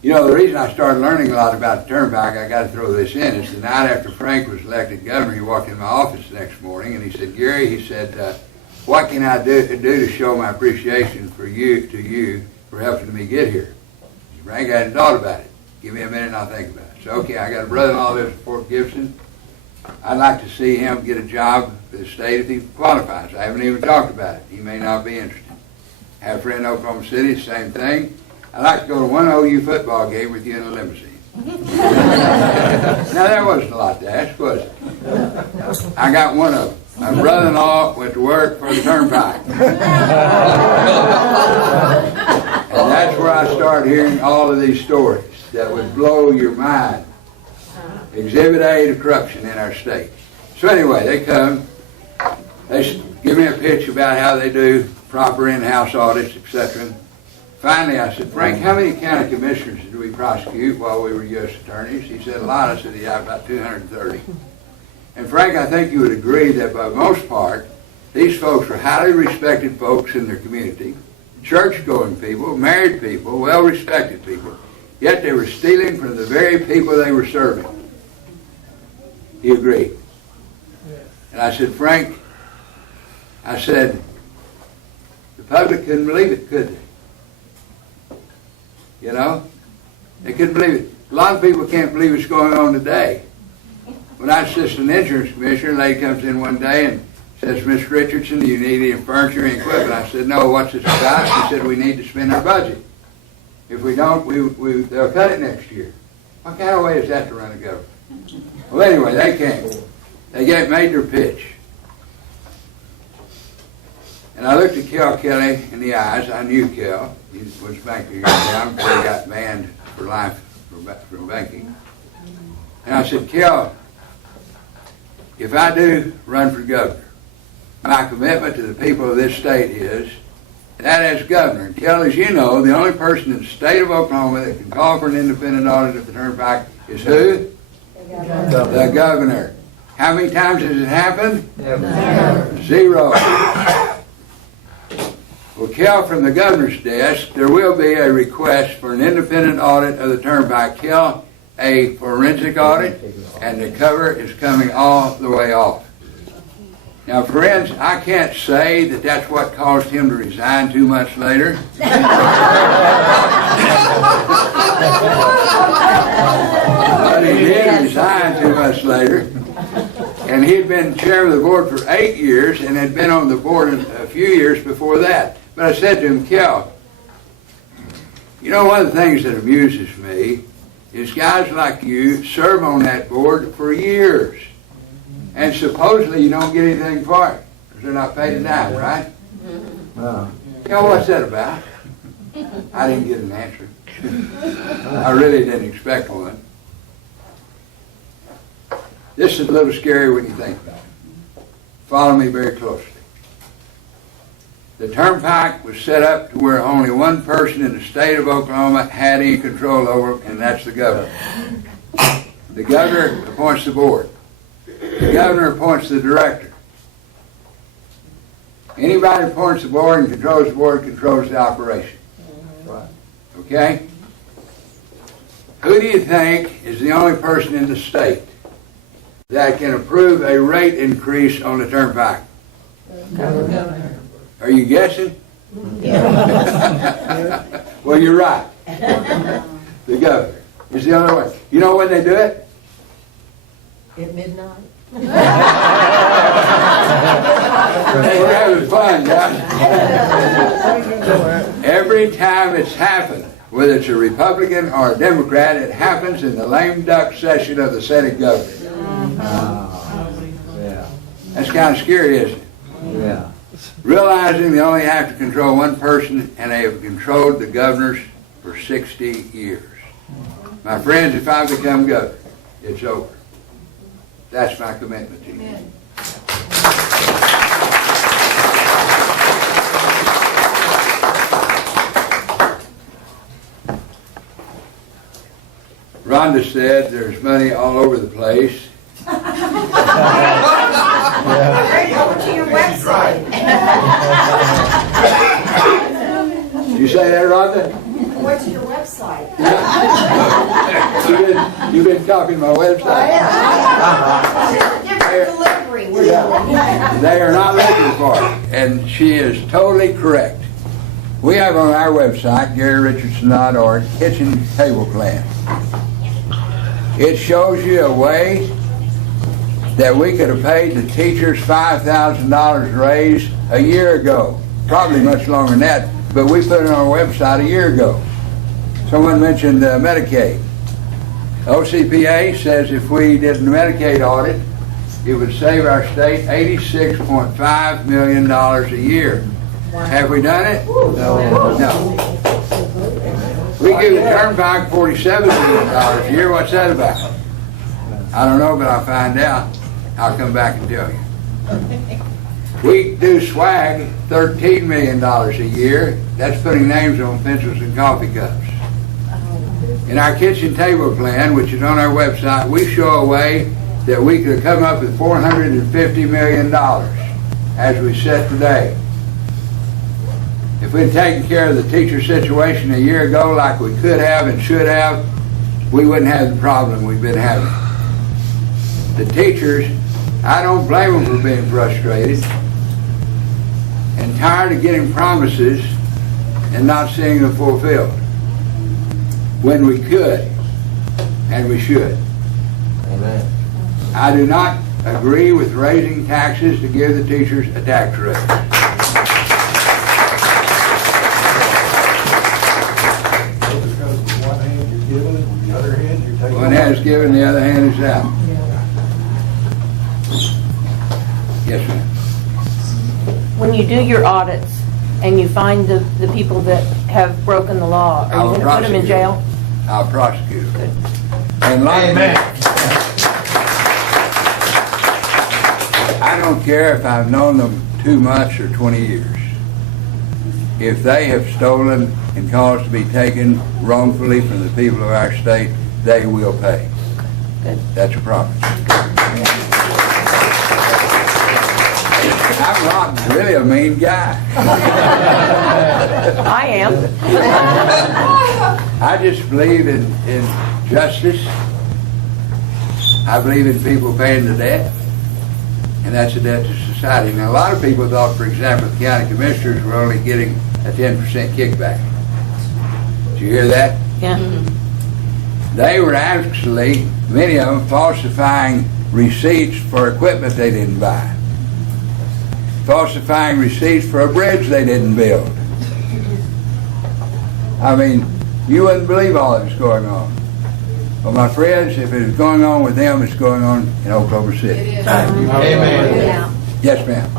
You know, the reason I started learning a lot about the turnpike, I got to throw this in, is the night after Frank was elected governor, he walked in my office the next morning and he said, Gary, he said, what can I do to show my appreciation to you for helping me get here? Frank, I hadn't thought about it. Give me a minute and I'll think about it. So, okay, I got a brother-in-law lives in Fort Gibson. I'd like to see him get a job for the state if he qualifies. I haven't even talked about it. He may not be interested. I have a friend in Oklahoma City, same thing. I'd like to go to one OU football game with you in a limousine. Now, that wasn't a lot to ask, was it? I got one of them. My brother-in-law went to work for the turnpike. And that's where I started hearing all of these stories that would blow your mind. Exhibit A to corruption in our state. So anyway, they come, they give me a pitch about how they do proper in-house audits, etc. Finally, I said, Frank, how many county commissioners did we prosecute while we were U.S. attorneys? He said, a lot. I said, yeah, about 230. And Frank, I think you would agree that by most part, these folks were highly respected folks in their community, church-going people, married people, well-respected people, yet they were stealing from the very people they were serving. He agreed. And I said, Frank, I said, the public couldn't believe it, could they? You know? They couldn't believe it. A lot of people can't believe it's going on today. When I assist an insurance commissioner, a lady comes in one day and says, Miss Richardson, do you need any furniture and equipment? I said, no, what's this about? She said, we need to spend our budget. If we don't, they'll cut it next year. What kind of way is that to run a government? Well, anyway, they came. They made their pitch. And I looked at Kel Kelly in the eyes. I knew Kel. He was banker here in town before he got banned for life from banking. And I said, Kel, if I do run for governor, my commitment to the people of this state is that as governor, and Kel, as you know, the only person in the state of Oklahoma that can call for an independent audit of the turnpike is who? The governor. How many times has it happened? Never. 0. Well, Kel, from the governor's desk, there will be a request for an independent audit of the turnpike. Kel, a forensic audit, and the cover is coming all the way off. Now, friends, I can't say that that's what caused him to resign 2 months later. But he did resign 2 months later. And he'd been chairman of the board for 8 years and had been on the board a few years before that. But I said to him, Kel, you know, one of the things that amuses me is guys like you serve on that board for years. And supposedly you don't get anything for it, because they're not paid a dime, right? Kel, what's that about? I didn't get an answer. I really didn't expect one. This is a little scary when you think about it. Follow me very closely. The turnpike was set up to where only one person in the state of Oklahoma had any control over it, and that's the governor. The governor appoints the board. The governor appoints the director. Anybody who appoints the board and controls the board controls the operation. Okay? Who do you think is the only person in the state that can approve a rate increase on the turnpike? Governor. Are you guessing? Yeah. Well, you're right. The governor is the only one. You know when they do it? At midnight. We're having fun, guys. Every time it's happened, whether it's a Republican or a Democrat, it happens in the lame duck session of the Senate government. Yeah. That's kind of scary, isn't it? Yeah. Realizing they only have to control one person, and they have controlled the governors for 60 years. My friends, if I become governor, it's over. That's my commitment to you. Rhonda said there's money all over the place. Right over to your website. You say that, Rhonda? What's your website? You've been copying my website. Different delivery. They are not looking for it, and she is totally correct. We have on our website, GaryRichardsonNod.org, kitchen table plan. It shows you a way that we could have paid the teachers $5,000 raise a year ago. Probably much longer than that, but we put it on our website a year ago. Someone mentioned Medicaid. OCPA says if we did a Medicaid audit, it would save our state $86.5 million a year. Have we done it? No. We give the Turnpike $47 million a year. What's that about? I don't know, but I'll find out. I'll come back and tell you. We do swag $13 million a year. That's putting names on pencils and coffee cups. In our kitchen table plan, which is on our website, we show a way that we could come up with $450 million as we sit today. If we'd taken care of the teacher situation a year ago like we could have and should have, we wouldn't have the problem we've been having. The teachers, I don't blame them for being frustrated and tired of getting promises and not seeing them fulfilled when we could and we should. Amen. I do not agree with raising taxes to give the teachers a tax raise. One hand is given, the other hand is out. Yes, ma'am. When you do your audits and you find the people that have broken the law, are you going to put them in jail? I'll prosecute them. And like I don't care if I've known them 2 months or 20 years. If they have stolen and caused to be taken wrongfully from the people of our state, they will pay. Good. That's a promise. I'm not really a mean guy. I am. I just believe in justice. I believe in people paying the debt, and that's a debt to society. Now, a lot of people thought, for example, the county commissioners were only getting a 10% kickback. Did you hear that? Yeah. They were actually, many of them, falsifying receipts for equipment they didn't buy. Falsifying receipts for a bridge they didn't build. I mean, you wouldn't believe all that was going on. Well, my friends, if it was going on with them, it's going on in Oklahoma City. Amen. Yes, ma'am.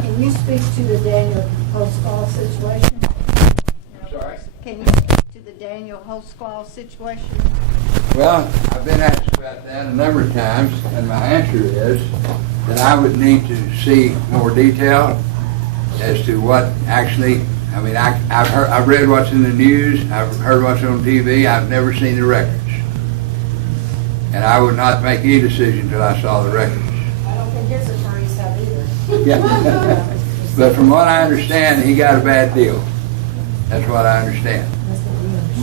Can you speak to the Daniel Holsclaw situation? Sorry? Can you speak to the Daniel Holsclaw situation? Well, I've been asked about that a number of times, and my answer is that I would need to see more detail as to what actually. I mean, I've read what's in the news, I've heard what's on TV, I've never seen the records, and I would not make any decision until I saw the records. I don't think his attorneys have either. Yeah. But from what I understand, he got a bad deal. That's what I understand.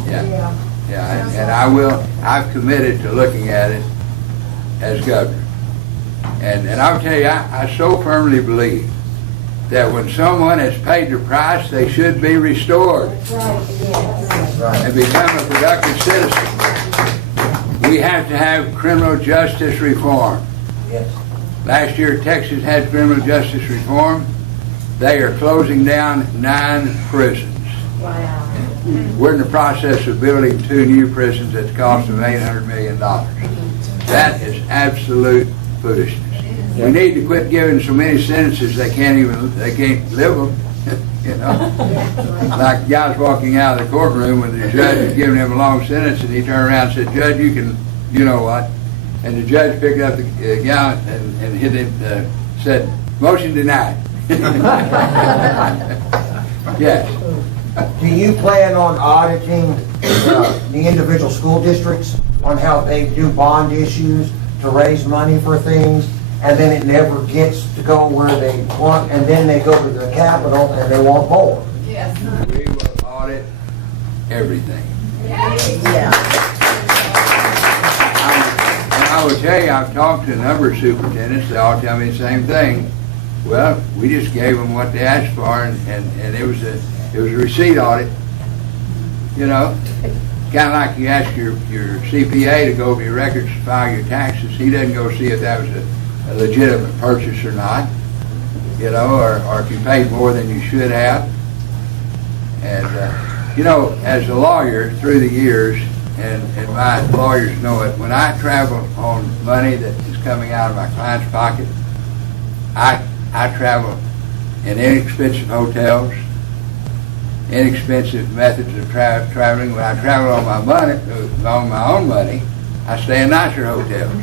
Yeah. Yeah, and I've committed to looking at it as governor. And I'll tell you, I so firmly believe that when someone has paid the price, they should be restored and become a productive citizen. We have to have criminal justice reform. Last year, Texas had criminal justice reform. They are closing down 9 prisons. Wow. We're in the process of building 2 new prisons at the cost of $800 million. That is absolute foolishness. We need to quit giving so many sentences they can't live them. You know, like guys walking out of the courtroom when the judge is giving him a long sentence, and he turned around and said, "Judge, you can, you know what?" And the judge picked up the guy and hit him, said, "Motion denied." Yes. Do you plan on auditing the individual school districts? on how they do bond issues to raise money for things, and then it never gets to go where they want, and then they go to the Capitol and they want more. Yes. We will audit everything. Yeah. And I will tell you, I've talked to a number of superintendents, they all tell me the same thing. Well, we just gave them what they asked for, and it was a receipt audit. You know, kind of like you ask your CPA to go over your records to file your taxes. He doesn't go see if that was a legitimate purchase or not, you know, or if you paid more than you should have. And, you know, as a lawyer through the years, and my lawyers know it, when I travel on money that is coming out of my client's pocket, I travel in inexpensive hotels, inexpensive methods of traveling. When I travel on my own money, I stay in nicer hotels.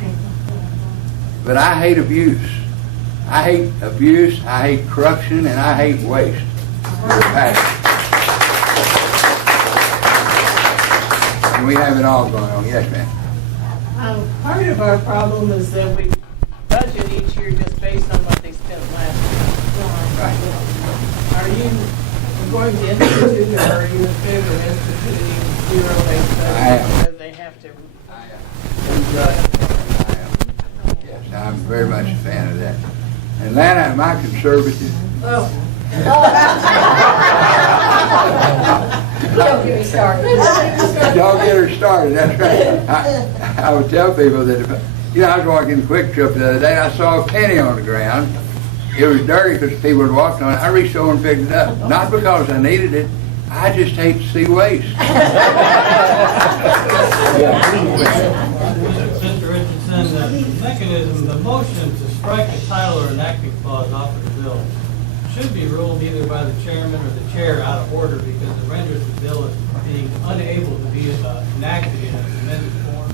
But I hate abuse. I hate abuse, I hate corruption, and I hate waste. And we have it all going on. Yes, ma'am. Part of our problem is that we budget each year just based on what they spent last year. Right. Are you going to institute, or are you in favor of instituting zero-based budgeting because they have to? Yes, I'm very much a fan of that. Atlanta, am I conservative? Oh. Don't get me started. Don't get her started, that's right. I would tell people that if, you know, I was walking Quick Trip the other day, I saw a penny on the ground. It was dirty because people had walked on it. I reached over and picked it up. Not because I needed it. I just hate to see waste. Mr. Richardson, the mechanism, the motion to strike a title or enacting clause off of the bill should be ruled either by the chairman or the chair out of order because it renders the bill as being unable to be enacted in its amended form.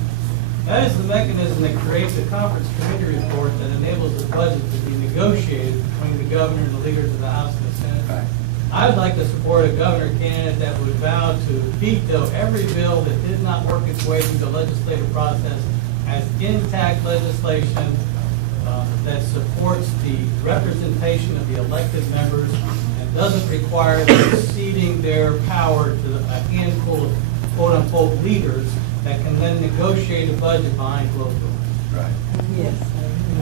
That is the mechanism that creates a conference committee report that enables the budget to be negotiated between the governor and the leaders of the House and the Senate. Right. I would like to support a governor candidate that would vow to veto every bill that did not work its way through the legislative process as intact legislation that supports the representation of the elected members and doesn't require them ceding their power to a handful of quote-unquote leaders that can then negotiate a budget behind closed doors. Right. Yes.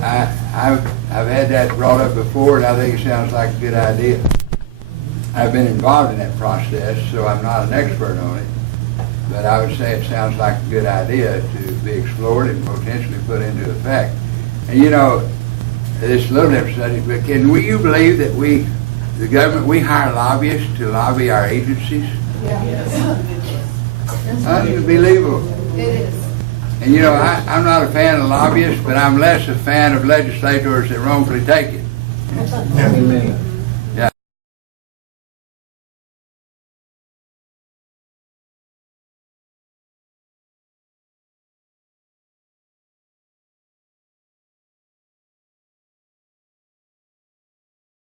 I've had that brought up before, and I think it sounds like a good idea. I've been involved in that process, so I'm not an expert on it. But I would say it sounds like a good idea to be explored and potentially put into effect. And you know, it's a little different subject, but you believe that the government, we hire lobbyists to lobby our agencies? Yes. Unbelievable. It is. And you know, I'm not a fan of lobbyists, but I'm less a fan of legislators that wrongfully take it. Amen.